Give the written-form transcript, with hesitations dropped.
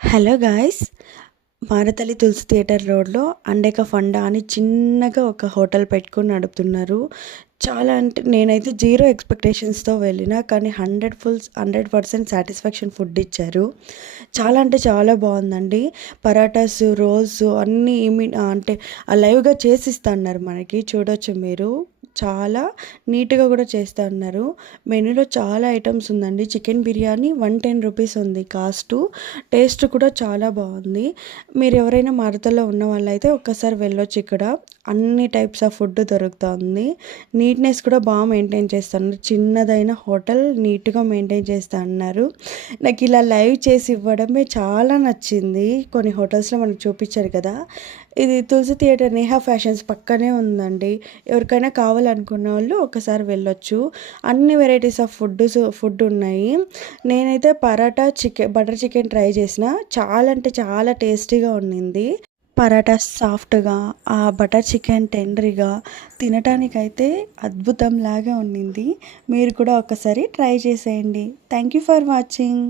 Hello guys, మారతల్లి తులసి theatre రోడ్లో అండేక ఫండా అని చిన్నగా ఒక హోటల్ పెట్టుకొని నడుపుతున్నారు. చాలా అంటే నేనైతే జీరో ఎక్స్పెక్టేషన్స్తో వెళ్ళిన, కానీ 100% సాటిస్ఫాక్షన్ ఫుడ్ ఇచ్చారు. చాలా అంటే చాలా బాగుందండి. పరాటాస్, రోల్స్ అన్నీ అంటే లైవ్గా చేసి ఇస్తా అన్నారు, మనకి చూడొచ్చు మీరు. చాలా నీట్గా కూడా చేస్తా అన్నారు. మెనూలో చాలా ఐటమ్స్ ఉందండి. చికెన్ బిర్యానీ 110 రూపీస్ ఉంది కాస్ట్. టేస్ట్ కూడా చాలా బాగుంది. మీరు ఎవరైనా మారతల్లో ఉన్న వాళ్ళైతే ఒక్కసారి వెళ్ళొచ్చు. ఇక్కడ అన్ని టైప్స్ ఆఫ్ ఫుడ్ దొరుకుతుంది. నీట్నెస్ కూడా బాగా మెయింటైన్ చేస్తున్నారు. చిన్నదైన హోటల్ నీట్గా మెయింటైన్ చేస్తా అన్నారు. నాకు ఇలా లైవ్ చేసి ఇవ్వడమే చాలా నచ్చింది. కొన్ని హోటల్స్లో మనకు చూపించారు కదా. ఇది తులసి థియేటర్ నేహా ఫ్యాషన్స్ పక్కనే ఉందండి. ఎవరికైనా కావాలనుకున్న వాళ్ళు ఒకసారి వెళ్ళొచ్చు. అన్ని వెరైటీస్ ఆఫ్ ఫుడ్ ఉన్నాయి. నేనైతే పరాటా బటర్ చికెన్ ట్రై చేసిన. చాలా అంటే చాలా టేస్టీగా ఉండింది. పరాటా సాఫ్ట్గా, ఆ బటర్ చికెన్ టెండరీగా, తినటానికైతే అద్భుతంలాగా ఉండింది. మీరు కూడా ఒకసారి ట్రై చేసేయండి. Thank you for watching.